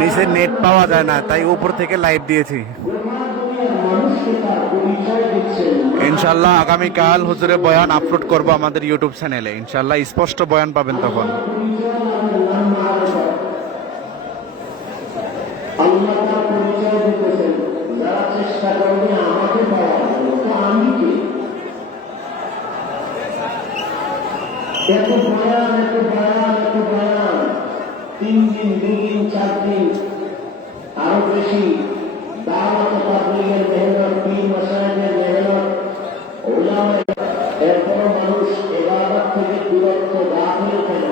নিচে নেট পাওয়া যায় না, তাই উপর থেকে লাইভ দিয়েছি। ইনশাল্লাহ আগামীকাল হুজুরে বয়ান আপলোড করব আমাদের ইউটিউব চ্যানেলে। ইনশাল্লাহ স্পষ্ট বয়ান পাবেন তখন। তিন দিন, দুই দিন, 4 দিন, আরো বেশি দাওয়াত তাবলীগের মেহনত, পীর মাশায়েখের মেহনত, উলামায়ে, এরপর মানুষ ইবাদত থেকে বিরত গাফিল কেন?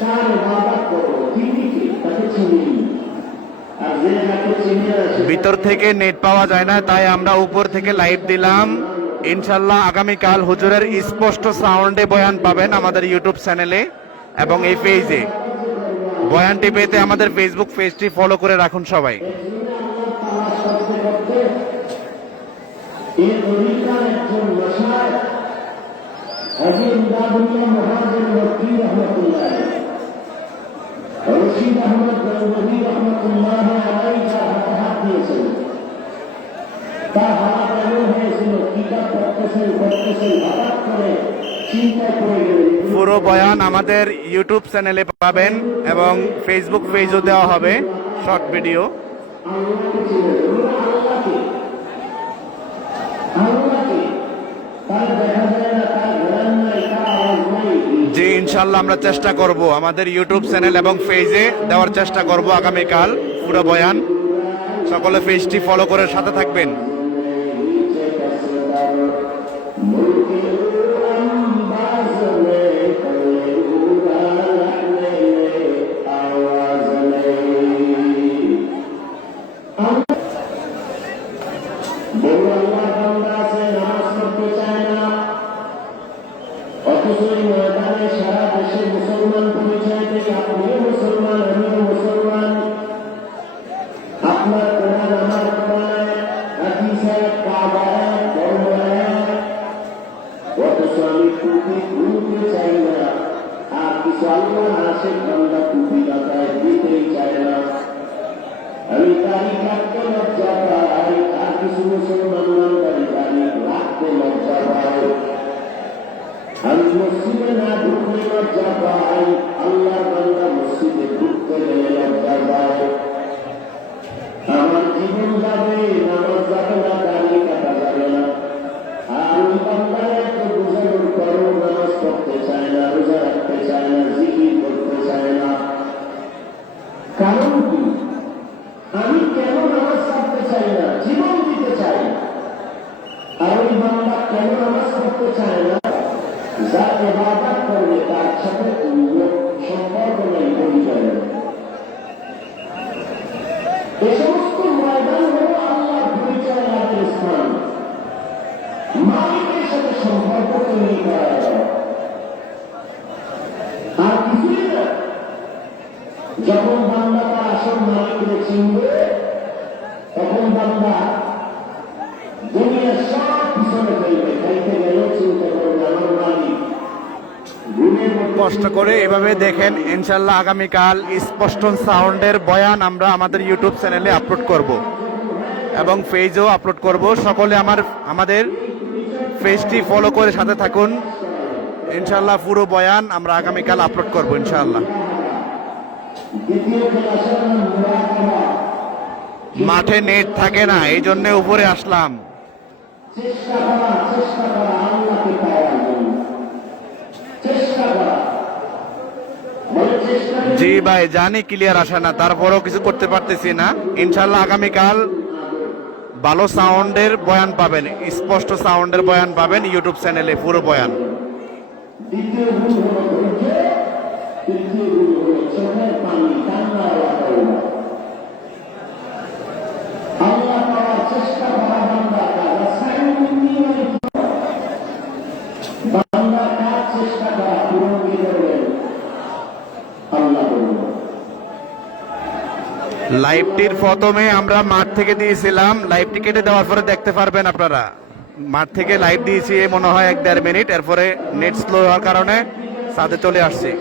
কার ইবাদত করো? তিনি কি? তাকে চিনি। আর যে যাকে চিনি না, ভিতর থেকে নেট পাওয়া যায় না, তাই আমরা উপর থেকে লাইভ দিলাম। ইনশাল্লাহ আগামীকাল হুজুরের স্পষ্ট সাউন্ডে বয়ান পাবেন আমাদের ইউটিউব চ্যানেলে এবং এই পেজে। বয়ানটি পেতে আমাদের ফেসবুক পেজটি ফলো করে রাখুন সবাই। পুরো বয়ান আমাদের ইউটিউব চ্যানেলে পাবেন এবং ফেসবুক পেজও দেওয়া হবে শর্ট ভিডিও। জি ইনশাল্লাহ আমরা চেষ্টা করব আমাদের ইউটিউব চ্যানেল এবং পেজে দেওয়ার চেষ্টা করব আগামীকাল পুরো বয়ান। সকলে পেজটি ফলো করে সাথে থাকবেন। সারা দেশে মুসলমান পরিচয় থেকে আপনিও মুসলমান, আমিও মুসলমান। আপনার কোরআন আমার কোরআন, হাদিস কাবা ধর্ম, অথচ আমি টুপি খুলতে চাই না। আর কিছু আল্লাহ আশেক বান্দা টুপি মাথায় দিতেই চায় না। আমি দাড়ি কাটতে লজ্জা পাই, আর কিছু মুসলমান দাড়ি রাখতে লজ্জা পায়। আমি মসজিদে না ঢুকলে লজ্জা পাই, আল্লাহ বান্দা মসজিদে ঢুকতে গেলে লজ্জা পায়। আমার জীবন যাবে, নামাজ যাবে না, দাড়ি কাটা যাবে না। আর ওই বান্দারা একটু বোঝানোর পরও নামাজ পড়তে চায় না, রোজা রাখতে চায় না, জিকির করতে চায় না। কারণ কি? আমি কেন নামাজ পড়তে চাই না? জীবন দিতে চাই। আর ওই বান্দা কেন নামাজ পড়তে চায় না? যা ইবাদত করবে তার সাথে সম্পর্ক নেই, পরিচয় নেই। এই সমস্ত ময়দান হল আল্লাহর পরিচয় লাভের স্থান। মালিকের সাথে সম্পর্ক তৈরি করা যায়, আর কিছুই না। যখন বান্দা তার আসল মালিককে চিনবে, তখন বান্দা দুনিয়ার সব পিছনে ফেলবে। খাইতে গেলেও চিন্তা করবে আমার মালিক। কষ্ট করে এভাবে দেখেন, ইনশাল্লাহ আগামীকাল স্পষ্ট সাউন্ডের বয়ান আমরা আমাদের ইউটিউব চ্যানেলে আপলোড করব এবং পেজেও আপলোড করব। সকলে আমাদের পেজটি ফলো করে সাথে থাকুন। ইনশাল্লাহ পুরো বয়ান আমরা আগামীকাল আপলোড করব ইনশাল্লাহ। মাঠে নেট থাকে না, এই জন্য উপরে আসলাম। চেষ্টা করা আল্লাহকে পাওয়ার জন্য চেষ্টা করা। জি ভাই জানি ক্লিয়ার আসে না, তারপরেও কিছু করতে পারতেছি না। ইনশাল্লাহ আগামীকাল ভালো সাউন্ডের বয়ান পাবেন, স্পষ্ট সাউন্ডের বয়ান পাবেন ইউটিউব চ্যানেলে, পুরো বয়ান। দ্বিতীয় গুণ হল ধৈর্য, তৃতীয় গুণ হল চোখের পানি কান্না করা। আল্লাহ পাওয়ার চেষ্টা করা বান্দা বান্দা কার চেষ্টা করা পূরণ করবেন আল্লাহ বলবেন। লাইভটির প্রথমে আমরা মাঠ থেকে দিয়েছিলাম, লাইভটি কেটে দেওয়ার পরে দেখতে পারবেন আপনারা। মাঠ থেকে লাইভ দিয়েছি মনে হয় 1-1.5 মিনিট, এরপরে নেট স্লো হওয়ার কারণে সাথে চলে আসছি।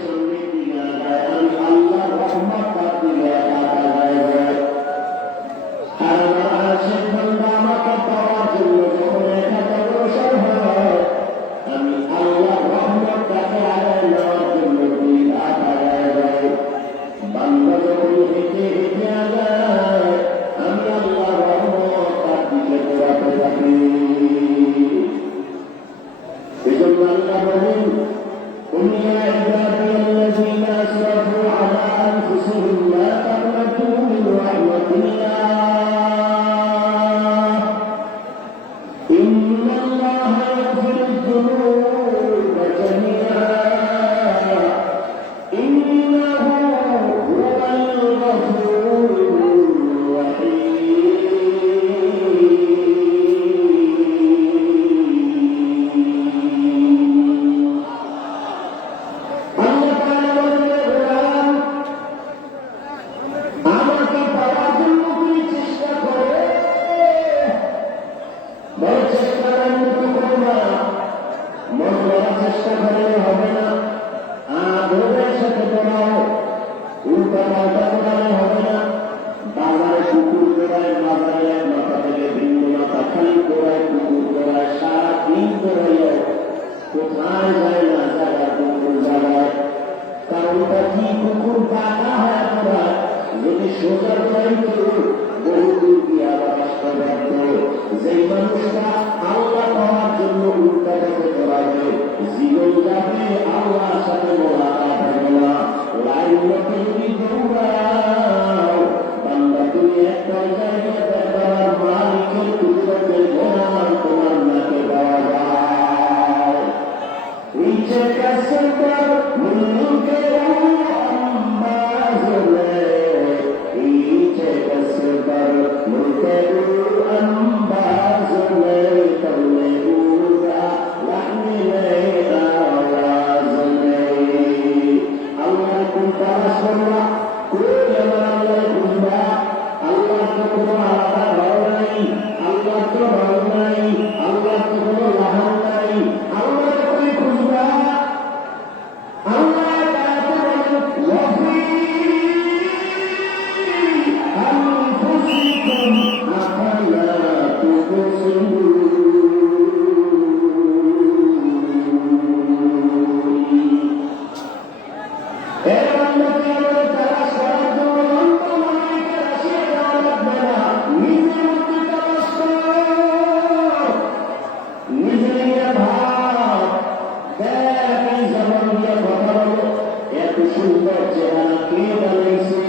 সুন্দর চেহারা কে বানাইছে?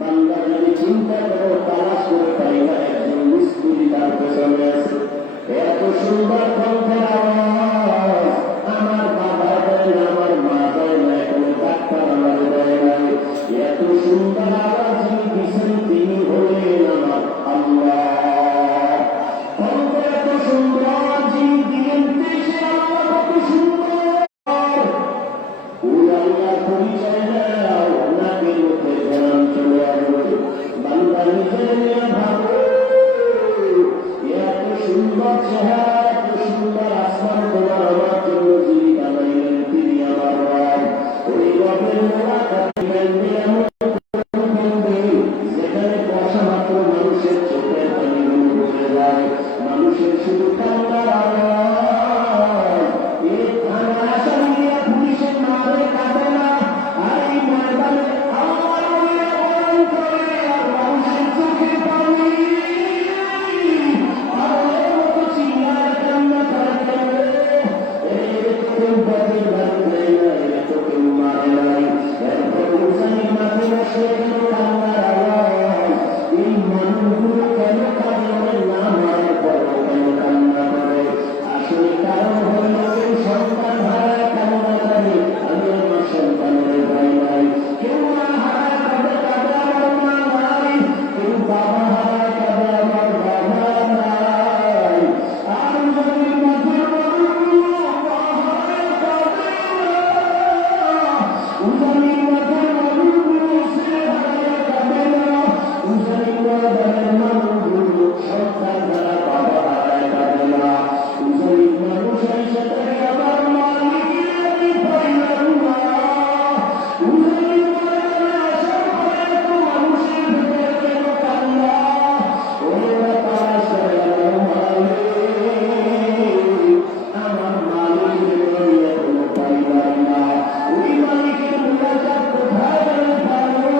বান্দা যদি চিন্তা করো, তালাশ করে পাইবা একজন মিস্ত্রি তার পেছনে আছে। এত সুন্দর কণ্ঠের আওয়াজ আমার বাবা দেয় না, আমার মা দেয় না, কোনো ডাক্তার আমার দেয় নাই। এত সুন্দর আওয়াজ যিনি দিছেন তিনি হলেন আমার আল্লাহ। কণ্ঠ এত সুন্দর যিনি দিলেন সে আল্লাহ কত সুন্দর। ওই আল্লাহর পরিচয় দাও, নাকের মধ্যে ধ্যান চলে আসবে। বান্দা নিজের নিয়ে ভাবো, এত সুন্দর চেহারা, এত সুন্দর আসমান তোমার আমার জন্য যিনি বানাইলেন তিনি আমার রব। ওই রবের মোলাকাত দিবেন এমন যেখানে বসা মাত্র মানুষের চোখের পানিগুলো বসে যায়, মানুষের শুধু কান্নার আওয়াজ। এই থানা আসামিরা পুলিশের মারে কাঁদে না, আর এই ময়দানে আমার বয়ান করে আর মানুষের চোখের পানি পাগলের মতো চিল্লায় কান্না করে কেঁদে। এর তো কেউ বাজে বাড়ি দেয় না, এর তো কেউ মারে নাই, এরপর উজানির মাঝে বসে কেন কান্নার আওয়াজ? এই মানুষগুলো কেন কাঁদে? ওদের না মারার পরও কেন কান্না করে? আসলে কারণ হল কেউ সন্তান হারায় কান্না করে, আমি আমার সন্তানের ভাই নাই। কেউ মা হারায় কাঁদে, কাঁদে আমার মা নাই। কেউ বাবা হারায় কাঁদে, আমার বাবা নাই। আর উজানির মাঝে মানুষগুলো মা হারায় কাঁদে না, উজানির মাঝে মানুষগুলো ছেলে হারায় কাঁদে না, উজানির ময়দানের মানুষগুলো সন্তান হারা বাবা হারায় কাঁদে না। উজানির মানুষ এসে থাকে আমার মালিকের আমি পাইলাম না। উজানির ময়দানে আসার পরে এত মানুষের ভেতরে কেন কান্না? ওরা তারা সবাই আমার মালিক, আমার মালিকের আমি এখনো পাইলাম না। ওই মালিকের মোলাকাত কোথায় গেলে পারবো?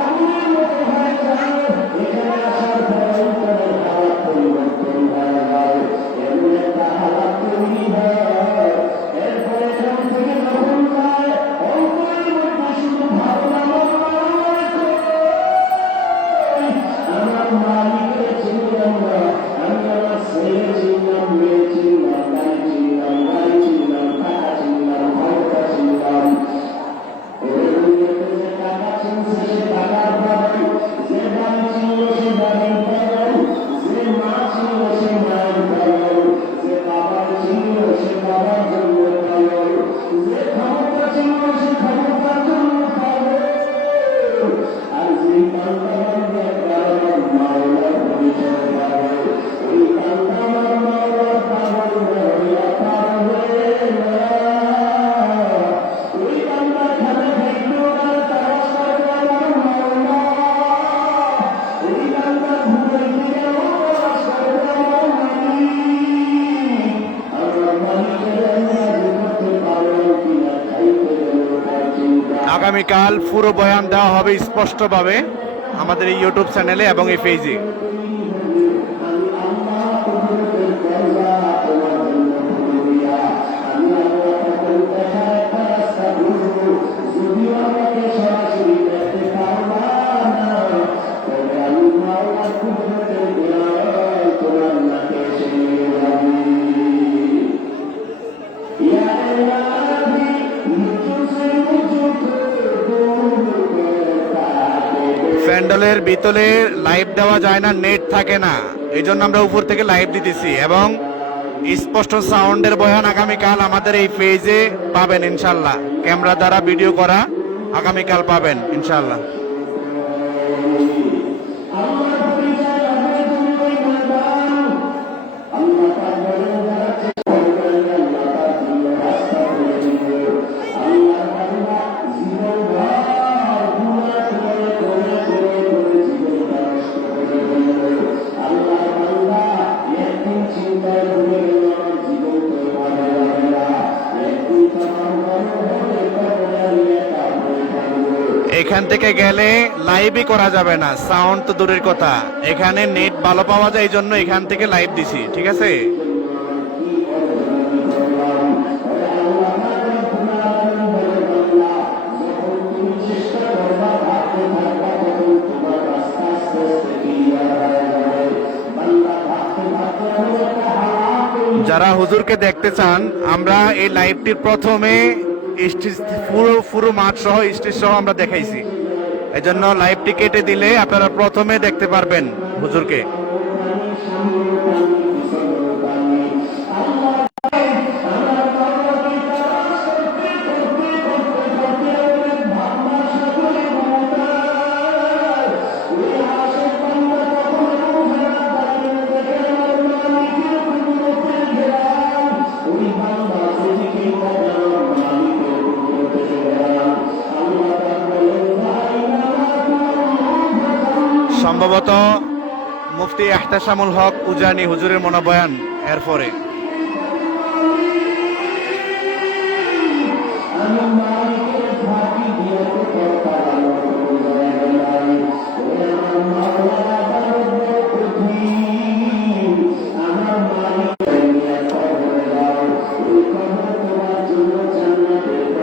আগুনের মতো হয়ে যায়, এখানে আসার পরে অন্তরের হালাত পরিবর্তন হয়ে যায়, এমন একটা হালাত তৈরি হয়। এরপরে এখান থেকে যখন যায় অন্তরের মধ্যে শুধু ভাবনা মনে করে, আমার মালিকের চিনলাম না, আমি আমার ছেলে চিনলাম, মেয়ে চিনলাম, বাড়ি চিনলাম, গাড়ি চিনলাম, টাকা চিনলাম, ক্ষমতা চিনলাম। ওই দুনিয়াতে যে টাকা চিনছে সে টাকার পাগল, যে বাড়ি চিনল সে বাড়ির পাগল, যে মা চিনল সে মায়ের পাগল, যে বাবা চিনল সে বাবার জন্য পাগল, যে ক্ষমতা চিনল সে ক্ষমতার জন্য পাগল। আর যে বান্দা বান্দা আমার মাওলার পরিচয় পাবে, ওই বান্দা আমার মাওলার পাগল হইয়া পারবে না। ওই বান্দার খানে দেখলো আর তালাশ করবে আমার মাওলা, ওই বান্দার ঘুরে ফিরেও তালাশ করবে আমার মালিক। আমার মালিকের আমি রাজি করতে পারলাম কিনা, খাইতে গেল তার চিন্তা। আগামীকাল পুরো বয়ান দেওয়া হবে স্পষ্টভাবে আমাদের এই ইউটিউব চ্যানেলে এবং এই পেজে। আমি আল্লাহ কুদরতের দরজা তোমার জন্য খুলে দিয়া, আমি আল্লাহ তাদের দেখা একটা রাস্তা খুলবো। যদিও আমাকে সরাসরি দেখতে পারবা না, তবে আমি মাওলার কুদরতের দয়ায় তোমার নাকে এসে নিয়ে যাবি। ইয়া ইলাহি মুঝসে মুঝকো দূর করতা है। প্যান্ডেলের ভিতরে লাইভ দেওয়া যায় না, নেট থাকে না, এই জন্য আমরা উপর থেকে লাইভ দিতেছি এবং স্পষ্ট সাউন্ডের বয়ান আগামীকাল আমাদের এই পেজে পাবেন ইনশাল্লাহ। ক্যামেরা দ্বারা ভিডিও করা আগামীকাল পাবেন ইনশাল্লাহ। আমার পরিচয় হবে তুমি ওই ময়দান। আল্লাহ পাক বলেন যারা চেষ্টা করবেন আল্লাহ তার জন্য রাস্তা করে দিবে। আল্লাহ বান্দা জীবনভর গুনাহ করে জীবনটা নষ্ট করে ফেলবে। আল্লাহ বান্দা একদিন চিন্তায় ভুলে গেল আমার জীবন তো এভাবে যাবে না, একদিন তো আমার মনে হবে কবরে আমি একা হয়ে থাকবো। এখান থেকে গেলে লাইভই করা যাবে না, সাউন্ড তো দূরের কথা, এখানে নেট ভালো পাওয়া যায়, এই জন্য এখান থেকে লাইভ দিছি, ঠিক আছে। কি অর্জন করলাম? আল্লাহ হুজুরকে দেখতে চান, আমরা এই লাইভটির প্রথমে স্টেজ পুরো মাঠ সহ স্টেজ সহ আমরা দেখাইছি। এজন্য লাইভটি কেটে দিলে আপনারা প্রথমে দেখতে পারবেন হুজুরকে। সম্ভবত মুফতি ইহতেশামুল হক উজানি হুজুরের মনোবয়ান এরপরে।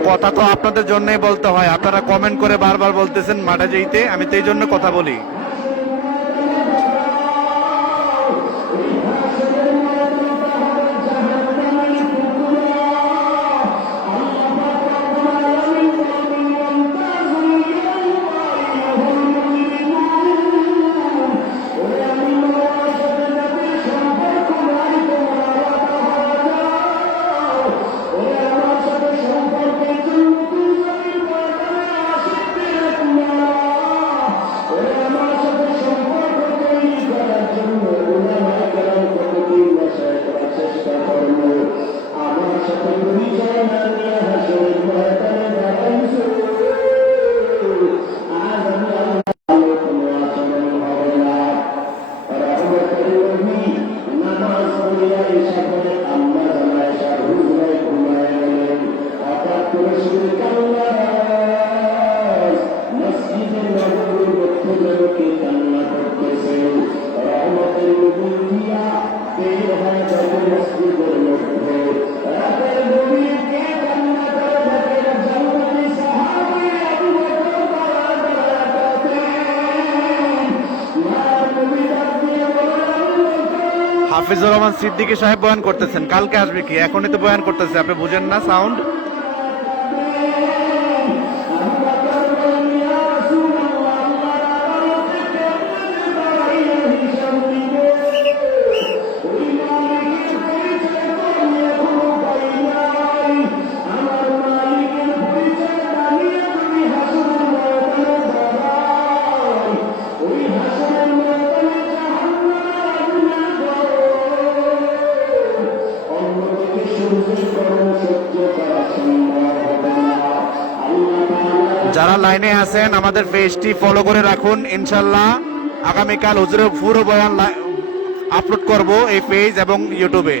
কথা তো আপনাদের জন্যই বলতে হয়, আপনারা কমেন্ট করে বারবার বলতেছেন মাঠে যেতে, আমি তো এই জন্য কথা বলি। হাফিজুর রহমান সিদ্দিকী সাহেব বয়ান করতেছেন, কালকে আসবে কি, এখনই তো বয়ান করতেছে, আপনি বুঝেন না সাউন্ড? যারা লাইনে আছেন আমাদের পেজটি ফলো করে রাখুন, ইনশাল্লাহ আগামীকাল হুজুরের পুরো বয়ান আপলোড করব এই পেজ এবং ইউটিউবে।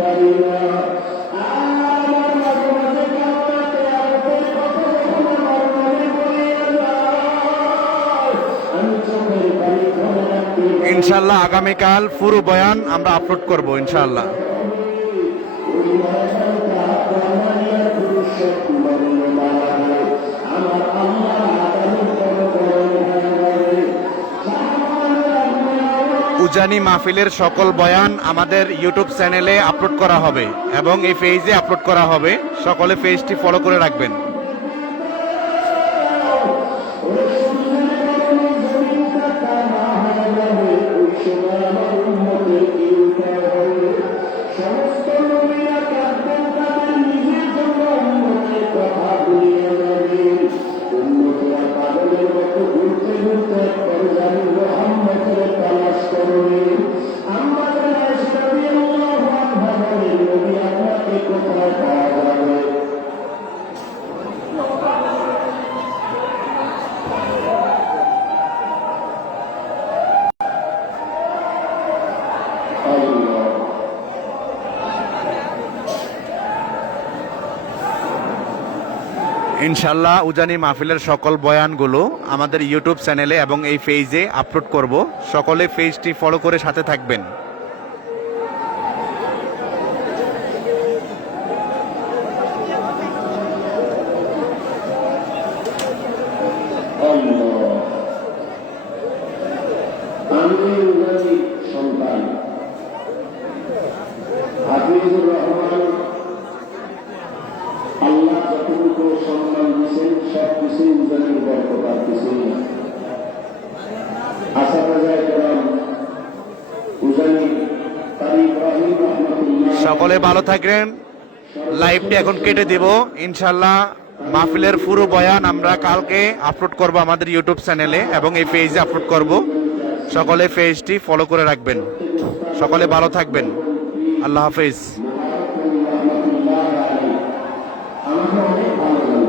পারি না। আমার মাঝে মাঝে কান্নাতে আরবের কথা যখন আমার মনে পড়িয়া যায়, আমি চোখের পানি ধরে রাখতে পারি না। ইনশাল্লাহ আগামীকাল পুরো বয়ান আমরা আপলোড করব ইনশাল্লাহ। ওই ময়দানটা জামানিয়ার ভবিষ্যৎ মর্যাদা আমার আল্লাহ আগামী পরকালে হবে। উজানি মাহফিলের সকল বয়ান আমাদের ইউটিউব চ্যানেলে আপলোড করা হবে এবং এই পেজে আপলোড করা হবে। সকলে পেজটি ফলো করে রাখবেন। সমস্ত নবীরা কাঁদবেন, তাদের নিজের জন্য উম্মতের কথা ভুলিয়ে যাবেন। উম্মতেরা পাগলের মতো ঘুরতে ঘুরতে একবার জানি মুহাম্মদের তালাশ করবেন। আমাদের আয়েশা রাদিয়াল্লাহু আনহা বলেন, নবী আপনাকে কোথায় পাওয়া যাবে? আল্লাহ ইনশাল্লাহ উজানি মাহফিলের সকল বয়ানগুলো আমাদের ইউটিউব চ্যানেলে এবং এই পেজে আপলোড করব। সকলে পেজটি ফলো করে সাথে থাকবেন। আল্লাহ আমি উনারই সন্তান হাফিজুর রহমান। আল্লাহ যতটুকু সম্মান দিয়েছেন সব কিছুই উজানির বরকত, আর কিছুই না। আশা বাজায় গেলাম উজানি তারি ইব্রাহিম রহমতুল্লাহ। সকলে ভালো থাকবেন। লাইভটি এখন কেটে দিব। ইনশাল্লাহ মাহফিলের পুরো বয়ান আমরা কালকে আপলোড করব আমাদের ইউটিউব চ্যানেলে এবং এই পেজে আপলোড করব। সকলে পেজটি ফলো করে রাখবেন। সকলে ভালো থাকবেন। আল্লাহ হাফেজ। রহমতুল্লাহ আলাইহি আমাকে অনেক ভালো লাগে।